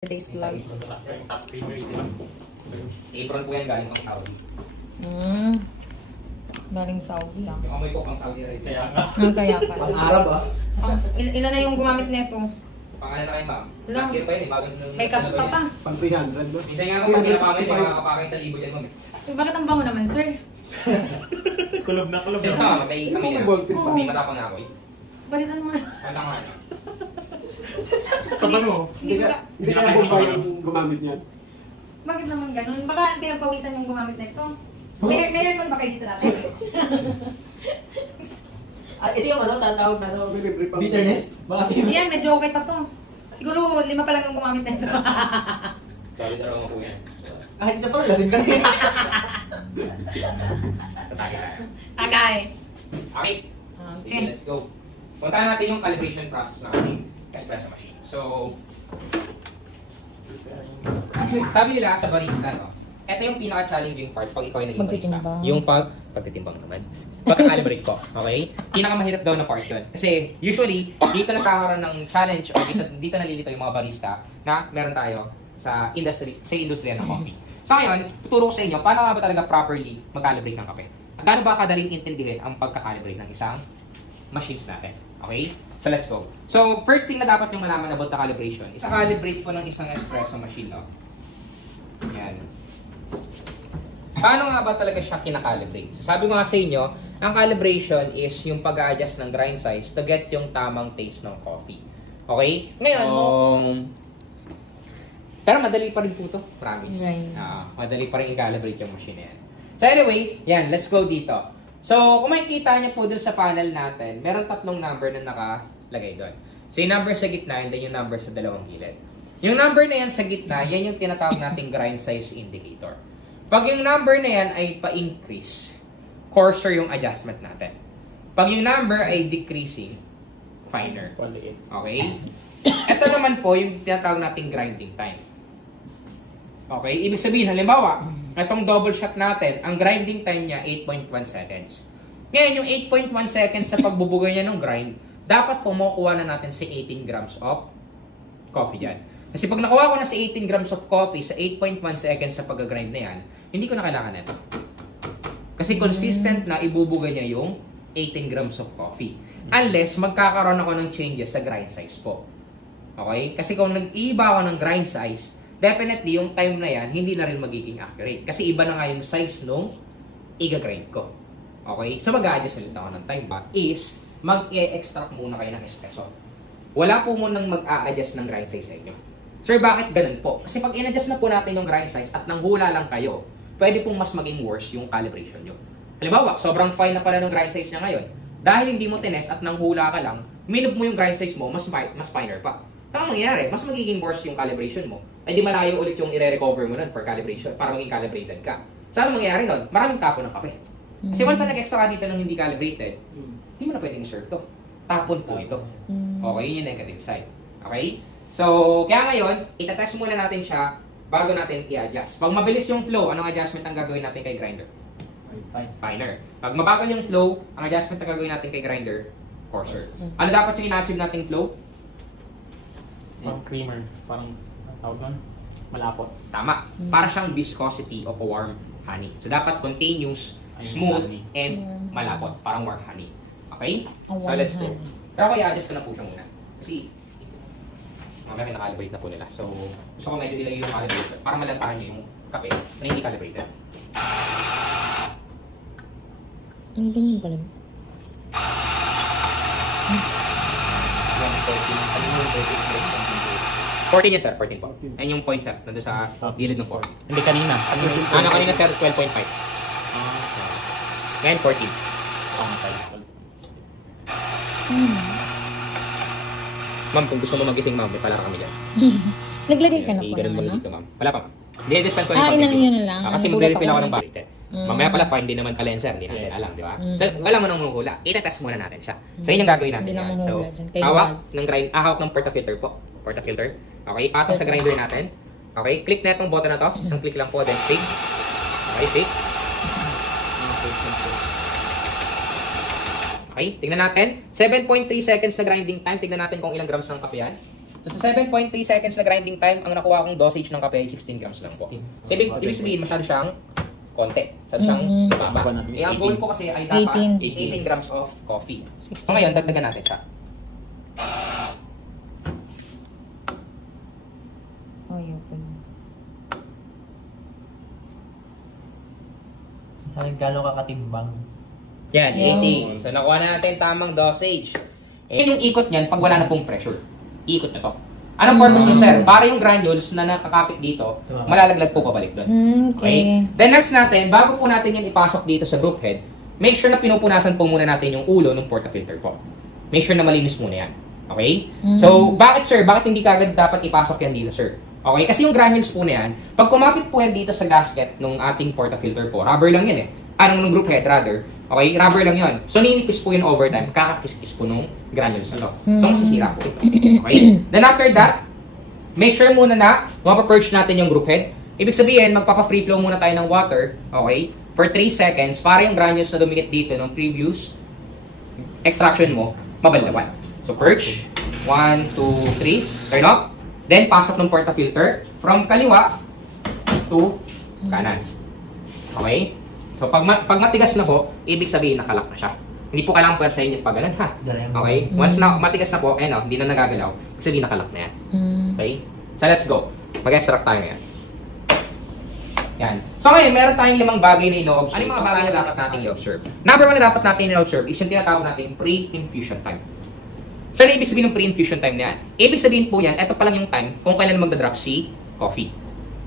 Today's vlog. Apron po yan galing pang Saudi. Galing Saudi lang. Yung amoy ko pang Saudi rin. Kaya pala. Pang Arab ah. Ilan na yung gumamit nito? Pangalan na kayo ma'am. Lang. Last year pa yun eh. May kasta pa. Pang 300 ba? Minsan nga kung pag pinapamit, may makakapakay sa libo dyan ma'am. Bakit ang bango naman, sir? Kulob na. Ito ma'am, may kami na. May matapang na ako eh. Balitan mo na. Kanta nga na. Kapan mo? Hindi ko Hindi ka po ba yung gumamit niyan? Bakit naman ganun? Baka pinagpawisan yung gumamit na ito. May aircon ba kayo dito dati? Ito yung tatawag na bitterness? Baka Yan, medyo okay pa to. Siguro 5 pa lang yung gumamit na ito. Sabi na lang po yan. hindi na pala, lasing ka na yun. Tatagay. Tagay. Okay. Okay. Sige, let's go. Puntahan natin yung calibration process ng ating espresso machine. So, sabi nila sa barista, no? Ito yung pinaka-challenging part pag ikaw ay naging barista. Pagtitimbang. Yung pagtitimbang naman. Pagka-calibrate ko, okay? Pinakamahirap daw na part yun. Kasi usually, dito nagkakaroon ng challenge o dito nalilito yung mga barista na meron tayo sa industriya ng coffee. So ngayon, tuturo ko sa inyo paano nga ba talaga properly mag-calibrate ng kape. Gaano ba kadaling intindihin ang pagka-calibrate ng isang machines natin. Okay? So let's go. So first thing na dapat yung malaman about the calibration is calibrate po ng isang espresso machine. No? Yan. Paano nga ba talaga siya kinakalibrate? So sabi ko nga sa inyo, ang calibration is yung pag-a-adjust ng grind size to get yung tamang taste ng coffee. Okay? Ngayon, pero madali pa rin po ito. Promise. Right. Madali pa rin i-calibrate yung machine na yan. So anyway, yan. Let's go dito. So, kung makikita niyo po dun sa panel natin, meron 3 number na nakalagay doon. So, yung number sa gitna, and then yung number sa dalawang gilid. Yung number na yan sa gitna, yan yung tinatawag nating grind size indicator. Pag yung number na yan ay pa-increase, coarser yung adjustment natin. Pag yung number ay decreasing, finer. Okay? Ito naman po yung tinatawag nating grinding time. Okay? Ibig sabihin, halimbawa, itong double shot natin, ang grinding time niya 8.1 seconds. Ngayon, yung 8.1 seconds sa pagbubugay niya ng grind, dapat po makukuha na natin si 18 grams of coffee dyan. Kasi pag nakuha ko na si 18 grams of coffee sa 8.1 seconds sa pag-grind na yan, hindi ko na kailangan ito. Kasi consistent na ibubugay niya yung 18 grams of coffee. Unless magkakaroon ako ng changes sa grind size po. Okay? Kasi kung nag-iiba ako ng grind size, definitely, yung time na yan, hindi na rin magiging accurate. Kasi iba na nga yung size nung i-grind ko. Okay? So, mag-a-adjust ulit ako ng time ba is mag-e-extract muna kayo ng espresso. Wala po munang mag-a-adjust ng grind size sa inyo. Sir, bakit ganun po? Kasi pag in-adjust na po natin yung grind size at nanghula lang kayo, pwede pong mas maging worse yung calibration nyo. Halimbawa, sobrang fine na pala ng grind size niya ngayon. Dahil hindi mo tinest at nanghula ka lang, minob mo yung grind size mo, mas finer pa. Ano mangyayari? Mas magiging worse yung calibration mo. Ay di malayo ulit yung i-recover mo nun for calibration para maging calibrated ka. So ano mangyayari nun? Maraming tapo ng kape. Kasi once na nag-extra ka dito ng hindi calibrated, hindi mo na pwedeng i-serve to. Tapon po ito. Okay? Yun yung negative side. Okay? So, kaya ngayon, itatest muna natin siya bago natin i-adjust. Pag mabilis yung flow, anong adjustment ang gagawin natin kay grinder? Finer. Pag mabagal yung flow, ang adjustment ang gagawin natin kay grinder, coarser. Ano dapat yung ina-achieve nating flow? Parang creamer. Parang, tawag doon? Malapot. Tama. Para siyang viscosity of a warm honey. So, dapat continuous, smooth, and malapot. Parang warm honey. Okay? So, let's go. Pero ako i-adjust ko na po siya muna. Kasi, mamaya nakalibrate na po nila. So, gusto ko medyo ilagay yung calibrator para malasahan niyo yung kape na hindi calibrated. Ang ganyan pala. 14 yan, sir. 14 po. Yan yung point, sir. Nandun sa gilid ng 4. Hindi kanina. Kanina, sir, 12.5. Ngayon, 14. Ma'am, kung gusto mo magising, ma'am, may palaro kami dyan. Naglagay ka na po Ganun mo naman, dito, ma'am. Wala pa, ma'am. Hindi-dispense ko yun na lang. Kasi mag-refill ako ng bakit. Mamaya pala, fine din naman pala yan, sir. Hindi natin alam, di ba? So, wala mo nang mahula. Itetest muna natin siya. So, yun yung gagawin natin. Hindi lang So, mahula dyan. hawak ng grind, hawak ng portafilter po. Portafilter. Okay, patong sa grinder natin. Okay, click na itong button na to. Isang click lang po, then shake. Okay, shake. Okay, tignan natin. 7.3 seconds na grinding time. Tignan natin kung ilang grams ng kape yan. So sa 7.3 seconds na grinding time, ang nakuha kong dosage ng kape ay 16 grams lang po. So ibig sabihin, masyado siyang konti. Masyado siyang mababa. Eh, ang goal ko kasi ay dapat 18 grams of coffee. So ngayon, dagdagan natin siya. Ayaw pa. Sa akin, gano'n ka katimbang? Yan, Yan. 80. So nakuha na natin tamang dosage. Eh, yung ikot niyan, pag wala na pong pressure. Ikot na to. Anong purpose nun, sir? Para yung granules na nakakapit dito, malalaglag po pabalik doon. Okay. Then next natin, bago po natin yan ipasok dito sa group head, make sure na pinupunasan po muna natin yung ulo ng portafilter po. Make sure na malinis muna yan. Okay? So, bakit sir? Bakit hindi kagad dapat ipasok yan dito, sir? Okay? Kasi yung granules po na yan, pag kumapit po yan dito sa gasket ng ating portafilter po, rubber lang yan eh. Anong group head rather. Okay? Rubber lang yun. So, ninipis po yun over time. Kakakiskis po nung granules na to. So, masisira po ito. Okay? Then after that, make sure muna na mapapurge natin yung group head. Ibig sabihin, magpapa-free flow muna tayo ng water, okay, for 3 seconds para yung granules na dumikit dito ng previous extraction mo, mabaldawan. So, purge. 1, 2, 3. Turn off. Then, pasok ng portafilter from kaliwa to kanan. Okay? So, pag matigas na po, ibig sabihin nakalock na siya. Hindi po kailangan pwersahin yung pag ganun, ha? Okay? Once na matigas na po, hindi na nagagalaw, ibig sabihin nakalock na yan. Okay? So, let's go. Mag-extract tayo ngayon. Yan. So, ngayon, meron tayong 5 bagay na ino-observe. Ano yung mga bagay na dapat natin i-observe? Number 1 na dapat natin i-observe is yung tinatawag natin pre-infusion time. So, ano ibig sabihin ng pre-infusion time na yan? Ibig sabihin po yan, ito pa lang yung time kung kailan magdadrop si coffee.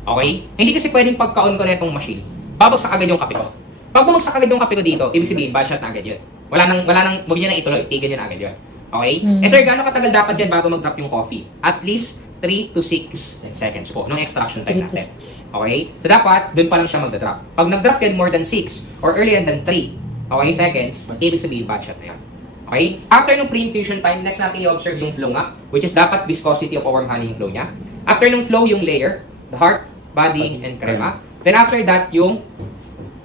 Okay? Hindi kasi pwedeng pagka-on ko na itong machine, babagsak agad yung kape ko. Pag bumagsak agad yung kape ko dito, ibig sabihin, bad shot na agad yun. Wala nang, huwag niya na ituloy, tigil niya na agad yun. Okay? Eh sir, gaano katagal dapat yan bago mag-drop yung coffee? At least 3 to 6 seconds po, nung extraction time natin. Okay? So dapat, dun pa lang siya magda-drop. Pag nag-drop yan more than 6 or earlier than 3, okay, seconds, ibig sabihin, bad shot na yan. Okay? After nung pre-infusion time, next natin i-observe yung flow nga, which is dapat viscosity of warm honey yung flow niya. After nung flow, yung layer, the heart, body, and crema. Then after that, yung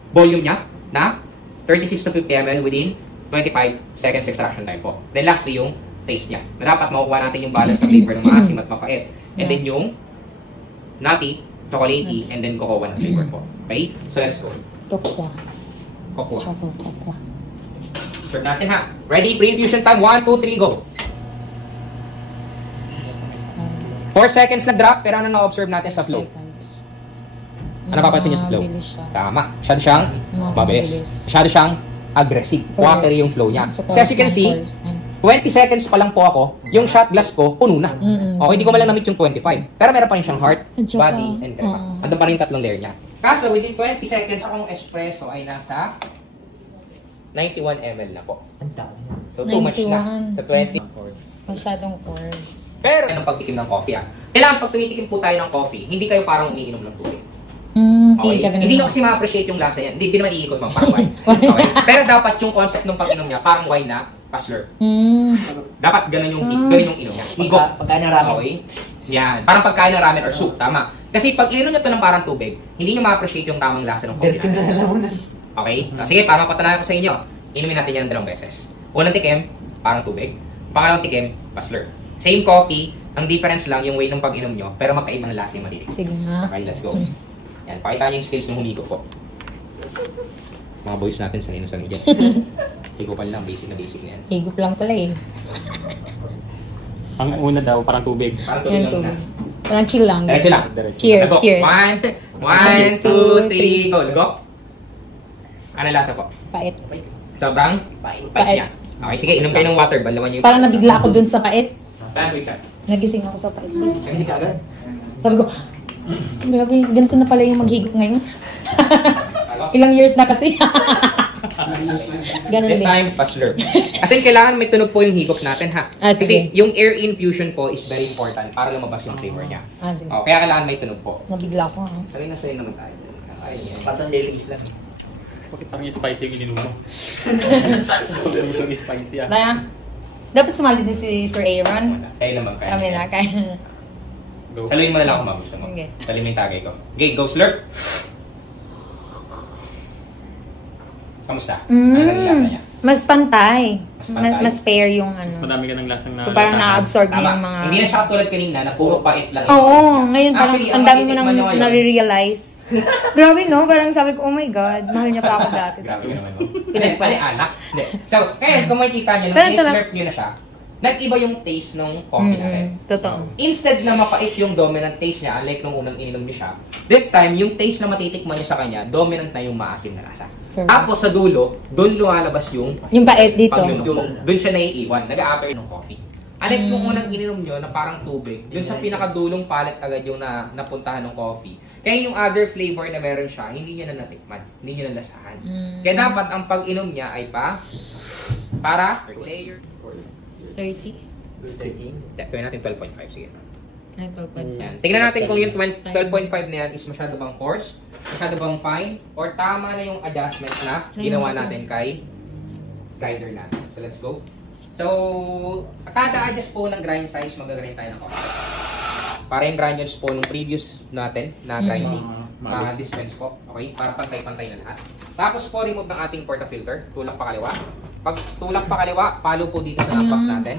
volume niya na 36 to 50 ml within 25 seconds extraction time po. Then lastly, yung taste niya. Na dapat makukuha natin yung balance ng flavor ng maasim at mapait. And then yung nutty, chocolatey, and then cocoa na flavor po. Okay? So let's go. Cocoa. Cocoa. Chocolate cocoa. Start natin ha. Ready? Pre-infusion time. 1, 2, 3, go. 4 seconds na drop, pero ano na-observe natin sa flow? Ano papansin niyo sa flow? Tama. Masyado siyang mabilis. Masyado siyang aggressive. Watery yung flow niya. So as you can see, 20 seconds pa lang po ako, yung shot glass ko, puno na. Okay, hindi ko malang na-meet yung 25. Pero meron pa rin siyang heart, body, and crema. Andun pa rin yung tatlong layer niya. Kaso, within 20 seconds, akong espresso ay nasa 91 ml na po. Ang dami. So, too much na. Sa 20. Masyadong coarse. Pero, anong pagtikim ng coffee kailangan pag tumitikim po tayo ng coffee, hindi kayo parang umiinom ng tubig. Okay? Hindi nyo kasi ma-appreciate yung lasa yan. Hindi naman iikot mang parang wine. Okay? Pero dapat yung concept ng pag-inom niya, parang wine na pa-slurp. Dapat ganun yung inom niya. Higop. Pagkain ng ramen. Okay? Yan. Parang pagkain ng ramen or soup. Tama. Kasi pag inom nyo ito ng parang tubig, hindi nyo ma-appreciate yung tamang lasa ng coffee natin. Okay? Sige, para mapatunayan ko sa inyo, inumin natin yan ng 2 beses. Unang tikim, parang tubig. Pangalawang tikim, pa-slurp. Same coffee, ang difference lang yung way ng pag-inom nyo, pero magkaibang lasa yung malilig. Sige nga. Okay, let's go. Yan, pakita niyo yung skills ng humigop po. Mga boys natin, sanay na sanay dyan. Higupan lang, basic na yan. Higup lang pala eh. Ang una daw, parang tubig. Parang Yan tubig lang tubig. Parang chill lang. Diretso lang. Cheers, Let's go. cheers. 1, 2, 3, go. Go. Ano lasa po? Pait. Sobrang? Pait. Pait niya. Okay, sige, inom kayo ng water. Balawan niyo yung... Parang nabigla ako dun sa pait. Parang quick shot. Nagising ako sa pait. Kasi ka agad. Sabi ko, grabe, ganito na pala yung maghigop ngayon. Ilang years na kasi. Ganun This din. time, pa-slurp. Kasi kailangan may tunog po yung higop natin, ha? Sige. Kasi yung air infusion po is very important para lumabas yung flavor niya. Sige. Oh, kaya kailangan may tunog po. Nabigla ko ha. Sanay na sanay naman tayo. Ayun yan. Patang liliis lang. Bakit parang yung spicy yung ininom mo? Bakit yung spicy ah? Kaya, dapat sumali din si Sir Aaron. Kaya naman, kaya. Kami na, kaya. Go. Saluhin mo na lang ako, ma'am. Gusto mo. Okay. Saluhin mo yung tagay ko. Okay, go slurp. Kamusta? Ano naging lasa niya? Mas pantay. Mas pantay. Mas fair yung ano. Madami ka ng lasang na So parang na-absorb niya Tama. yung mga... Hindi na siya katulad kanina na puro pait lang. Oo, taste niya. ngayon parang Actually, ang dami mo matitikman nang nyo ngayon- nare-realize. Grabe no, parang sabi ko, oh my God, mahal niya pa ako dati. Grabe naman. No? Pinagpa- Ay, alak. Hindi. So, ngayon, kung makikita nyo, Pero nung sarap. i-slurp nyo na siya, nag-iba yung taste ng coffee natin. Totoo. Instead na mapait yung dominant taste niya, unlike nung unang ininom niyo siya, this time, yung taste na matitikman niyo sa kanya, dominant na yung maasim na lasa. Correct. Tapos sa dulo, doon lumalabas yung Yung bait dito. panglunuko. Doon siya naiiwan. Nag-a-upper ng coffee. Unlike yung unang ininom nyo na parang tubig, doon sa pinakadulong palate agad yung napuntahan ng coffee. Kaya yung other flavor na meron siya, hindi niya na natikman. Hindi niya na lasahan. Kaya dapat ang pag-inom niya ay para layer. 30. 13. Gawin natin 12.5. Sige. Ay, 12.5. Yan. Tingnan natin kung yung 12.5 na yan is masyado bang coarse, masyado bang fine, or tama na yung adjustment na ginawa natin kay grinder natin. So, let's go. So, kada adjust po ng grind size, mag-grind tayo ng coffee. Para yung granules po nung previous natin na grinding, dispense po. Okay? Para pantay-pantay na lahat. Tapos po, remove ng ating portafilter. Tulak pa kaliwa. Pag tulak pa kaliwa, palo po dito sa knockbox natin.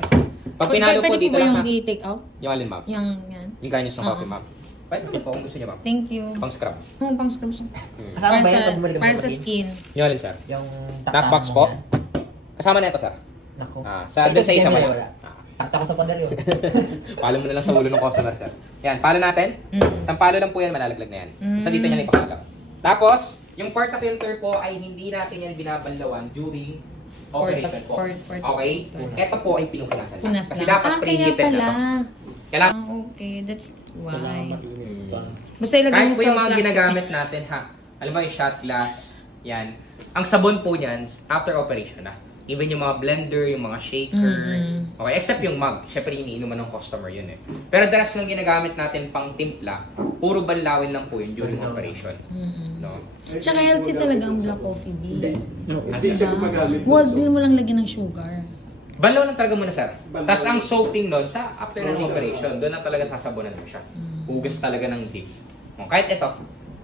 Pag pinalo po dito lang na... Pwede po ba yung i-take out? Yung alin, ma'am? Yung yan. Yung granules ng coffee, ma'am. Pwede naman po kung gusto niya, ma'am. Thank you. Pang scrub. Oh, pang scrub. Kasama ba yan pag bumalik Para sa skin. Yung alin, sir? Yung Knockbox po. Kasama na ito, sir. Nako. Sa doon sa isa ba yan? wala. Takta ko sa pader yun. Palo mo na lang sa ulo ng customer, sir. Yan, palo natin. Isang palo lang po yan, malalaglag na yan. Sa dito niya ipakalaw. Tapos, yung portafilter po ay hindi natin yan binabanlawan during operation po. Okay? Ito po ay pinupunasan lang. Punas Kasi lang. dapat preheated kaya na to. pala. Kailangan, Okay, that's why. pa. Basta ilagay kahit mo po sa yung mga plastic. ginagamit natin, ha? Alam mo yung shot glass, yan. Ang sabon po niyan, after operation na. Even yung mga blender, yung mga shaker. Okay, except yung mug. Siyempre, iniinuman ng customer yun eh. Pero daras ng ginagamit natin pang timpla, puro banlawin lang po yun during operation. No? Tsaka healthy talaga ang black coffee, B. Hindi siya gumagamit. Huwag din mo lang lagyan ng sugar. Banlaw lang talaga muna, sir. Tapos ang soaping nun, sa after ng operation, doon na talaga sasabunan mo siya. Hugas talaga ng deep. Kahit ito.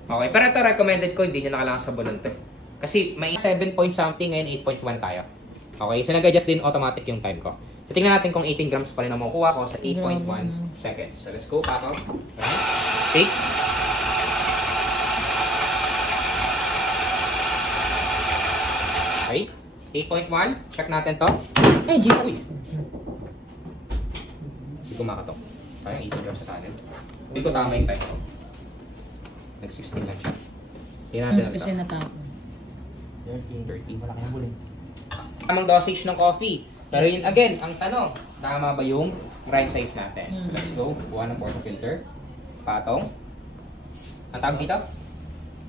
Okay, pero ito recommended ko, hindi niya nakailangan sabunan to. Kasi may 7 point something, ngayon 8.1 tayo. Okay, so nag-adjust din automatic yung time ko. So tingnan natin kung 18 grams pa rin ang makukuha ko sa 8.1 seconds. So let's go, pack out. Right? Shake. Okay, 8.1. Check natin to. Eh, Jesus. Hindi ko makatok. Sayang 18 grams sa akin. Hindi ko tama yung time ko. Nag-16 lang siya. Tingnan natin Kasi ito. natapon. 13. Wala kayang bulin. Tamang dosage ng coffee. Pero yun again, ang tanong, tama ba yung grind size natin? So let's go. Kuha ng portafilter. Patong. Ang tawag dito?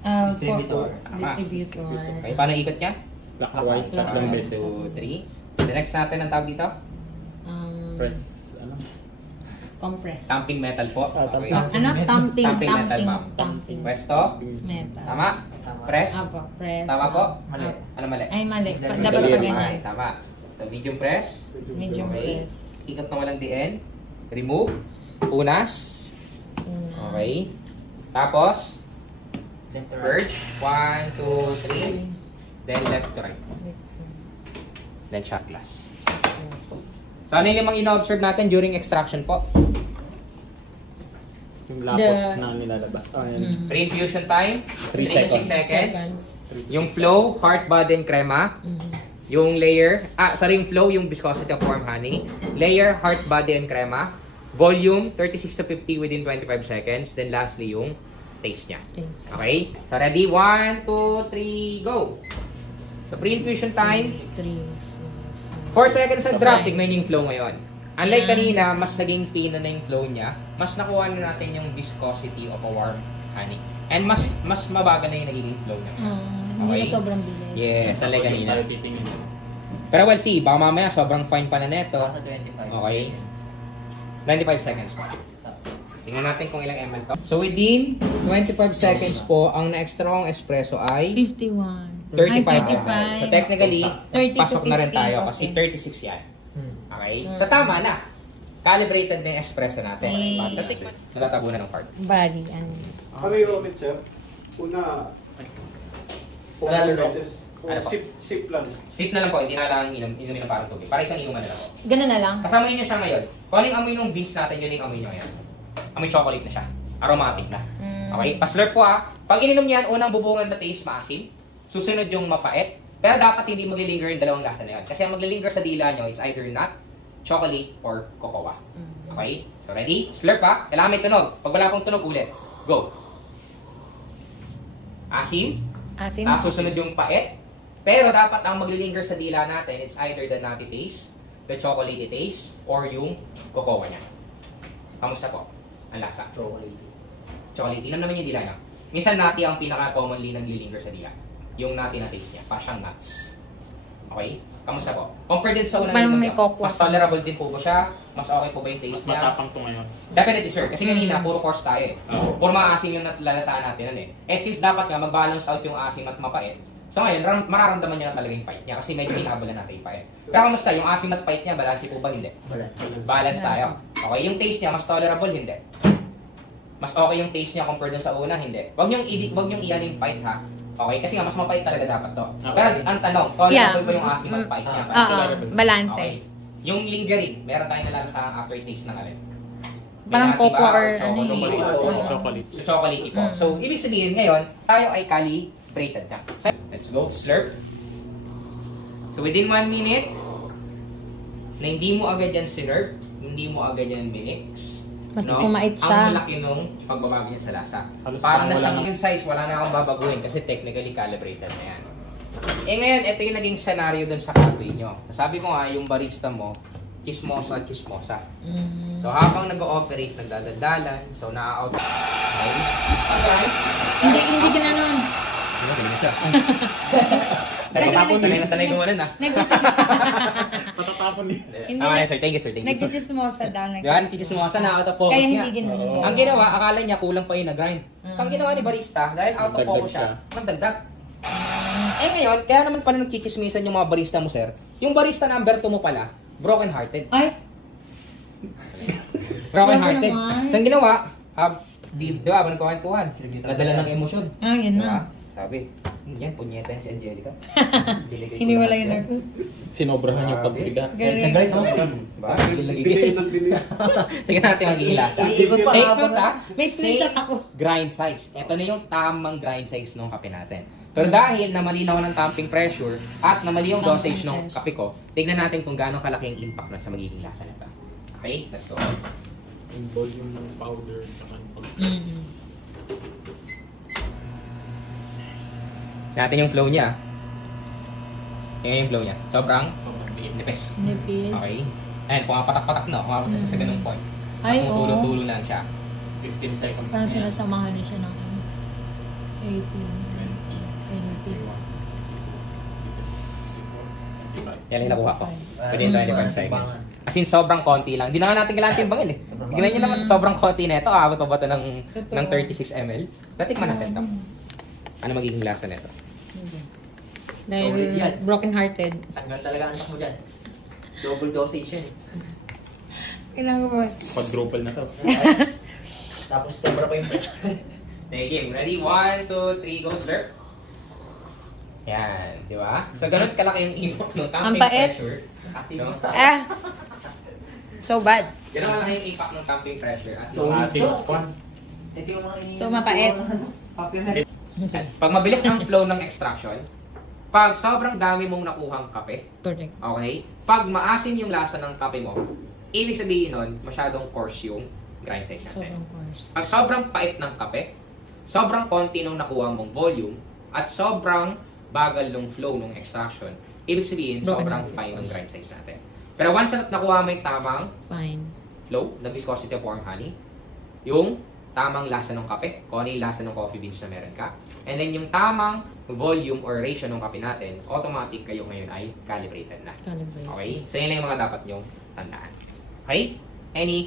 Distributor. Distributor. Okay, paano ikot niya? Clockwise, tatlong 1, beses. 2, 3. The next natin, ang tawag dito? Press, ano? Compress. Tamping metal po. Okay. Ano? Tamping. Tamping metal, ma'am. Tamping. Pwesto. Metal. Tama? Press. Apo, press. Tama po? Mali. Ano mali? Ay, mali. Dapat Dapat pa ganyan. Okay, tama. So, medium press. Medium Okay. press. Ikot na walang diin. Remove. Punas. Okay. Tapos, Left to right. purge. 1, 2, 3. Then left to right. Then shot glass. So, ano yung mga ina-observe natin during extraction po? Yung lapot na nilalabas. Oh, yan. Pre-infusion time, 3 seconds. Yung flow, heart, body, and crema. Yung layer, yung flow, yung viscosity of warm honey. Layer, heart, body, and crema. Volume, 36 to 50 within 25 seconds. Then lastly, yung taste niya. Okay? So ready? 1, 2, 3, go! So pre-infusion time, 4 seconds sa drop. Tignan yung flow ngayon. Unlike kanina, mas naging pino na yung flow niya, mas nakuha na natin yung viscosity of a warm honey. And mas mabagal na yung nagiging flow niya. Hindi na sobrang bilis. Yes, unlike kanina. Tayo titingin. Pero we'll see, baka mamaya sobrang fine pa na neto. Sa 25. Okay. 95 seconds pa. Tingnan natin kung ilang ml to. So within 25 seconds po, ang na-extra kong espresso ay 51. 35 Ay, ml. So technically, 30 to pasok na rin 50, tayo okay. kasi 36 yan. Okay? So tama na. Calibrated na yung espresso natin. Yay. So tikman. Natatabunan ng card. Body, ano. Kami yung sir. Una, Ugalo no? beses. Ano po? Sip lang. Sip na lang po, hindi na lang inumin ng parang tubig. Para isang inuman na lang po. Ganun na lang. Kasama niyo siya ngayon. Kung ano yung amoy ng beans natin, yun yung amoy niyo ngayon. Amoy chocolate na siya. Aromatic na. Okay? Pa-slurp po ha. Pag ininom yan, unang bubungan na taste maasim. Susunod yung mapait. Pero dapat hindi maglilinger yung dalawang lasa na yun. Kasi ang maglilinger sa dila nyo is either nut, chocolate, or cocoa. Okay? So ready? Slurp ha. Kailangan may tunog. Pag wala pong tunog, ulit. Go. Asim. Asim. Tapos susunod yung pait. Pero dapat ang maglilinger sa dila natin, it's either the nutty taste, the chocolatey taste, or yung cocoa niya. Kamusta po? Ang lasa? Chocolate. Chocolatey lang naman yung dila niya. Minsan nutty ang pinaka-commonly naglilinger sa dila. Yung nutty na taste niya. Pasyang nuts. Okay? Kamusta po? Compare din sa unang Parang inom may niyo. cocoa. Mas tolerable din po ba siya? Mas okay po ba yung taste Mas niya? matapang to ngayon. Definitely sir. Kasi kanina, puro course tayo eh. Puro maasim yung nalalasaan natin nun eh. Eh since dapat nga mag-balance out yung asim at mapait, so ngayon, mararamdaman niya na talaga yung pait niya kasi medyo hinabalan natin yung pait. Pero kamusta? Yung asim at pait niya, balance po ba? Hindi. Balance tayo. Okay, yung taste niya, mas tolerable? Hindi. Mas okay yung taste niya compared dun sa una? Hindi. Huwag niyong iyan yung pait ha. Okay, kasi nga mas mapait talaga dapat to. Pero ang tanong, tolerable ba yung asim at pait niya? Balance. Okay. Yung lingering, meron tayong nalasa sa aftertaste ng alin. Parang May cocoa nati ba or chocolate? ano yun? Chocolate. So, chocolate po. So, ibig sabihin ngayon, tayo ay calibrated na. So, let's go, slurp. So, within 1 minute, na hindi mo agad yan sinurp, hindi mo agad yan minix. Mas pumait siya. Ang laki nung pagbabago niya sa lasa. Halos Parang na parang wala siyang yung size, wala na akong babaguhin kasi technically calibrated na yan. Eh ngayon, ito yung naging scenario dun sa cafe nyo. Sabi ko nga, yung barista mo, chismosa. So habang nag-ooperate, nagdadaldalan, so na-out. Okay. Hindi ginanon. Kasi sanay gumanon ah. Matatapon din. Tama yan sir, thank you sir, thank you. Nagchichismosa daw. Yan, chismosa na out of focus Kaya niya. hindi ginanon. Ang ginawa, akala niya kulang pa yung nag-grind. So ang ginawa ni barista, dahil out of focus siya, magdagdag. Eh ngayon, kaya naman pala nagchichismisan yung mga barista mo sir, yung barista number 2 mo pala, broken hearted. Ay, Broken hearted. naman. So ang ginawa, di ba, nagkakwentuhan, nadala ng emosyon. yun Diba? na. Sabi, yan, punyeta yan si Angelica. Binigay ko Hindi wala lahat yung yan. narko. Sinobrahan yung pagbigat. Galing ito. Diba? Binigay ng binigay. Sige natin magiging lasa. Iikot pa Take habang note ha. May screenshot Same ako. grind size. Ito na yung tamang grind size ng kape natin. Pero dahil namalinaw ng tamping pressure at namali yung dosage ng kape ko, tignan natin kung gaano kalaki yung impact nun sa magiging lasa nito. Okay, let's go. Yung volume ng powder. Natin yung flow niya. Tingnan yung flow niya. Sobrang nipis. Nipis. Okay. Ayan, pumapatak-patak na. Pumapatak siya sa ganung point. Ay, oo. Tulo-tulo lang siya. 15 seconds. Parang sinasamahan niya siya ng 18, 20. Yan lang nakuha ko. Within 25 seconds. As in, sobrang konti lang. Hindi na nga natin kailangan timbangin eh. Tignan nyo naman sa sobrang konti na ito. Aabot pa ba ito ng 36 ml? Natikman natin ito. Ano magiging lasa nito? Dahil Solid yan. broken hearted. Tanggal talaga ang anak mo dyan. Double dosage yan. Kailangan ko ba? Quadruple na to. Tapos sobra pa yung Okay, game. Ready? 1, 2, 3, go, slurp. Yan, di ba? So, ganun kalaki yung impact ng Ang tamping pait. pressure. No? So bad. Ganun kalaki yung impact ng tamping pressure. At So, yung Ating kwan. ito yung mga ininom. So, mapait. Papinat. pag mabilis ang flow ng extraction, pag sobrang dami mong nakuhang kape, Correct. okay? Pag maasim yung lasa ng kape mo, ibig sabihin nun, masyadong coarse yung grind size natin. Sobrang coarse. Pag sobrang pait ng kape, sobrang konti nung nakuha mong volume, at sobrang bagal nung flow ng extraction, ibig sabihin, Broken sobrang hearted. fine ng grind size natin. Pero once na nakuha mo yung tamang Fine. flow, the viscosity of warm honey, yung tamang lasa ng kape, kung ano yung lasa ng coffee beans na meron ka, and then yung tamang volume or ratio ng kape natin, automatic kayo ngayon ay calibrated na. Calibrate. Okay? So, yun lang yung mga dapat nyong tandaan. Okay? Any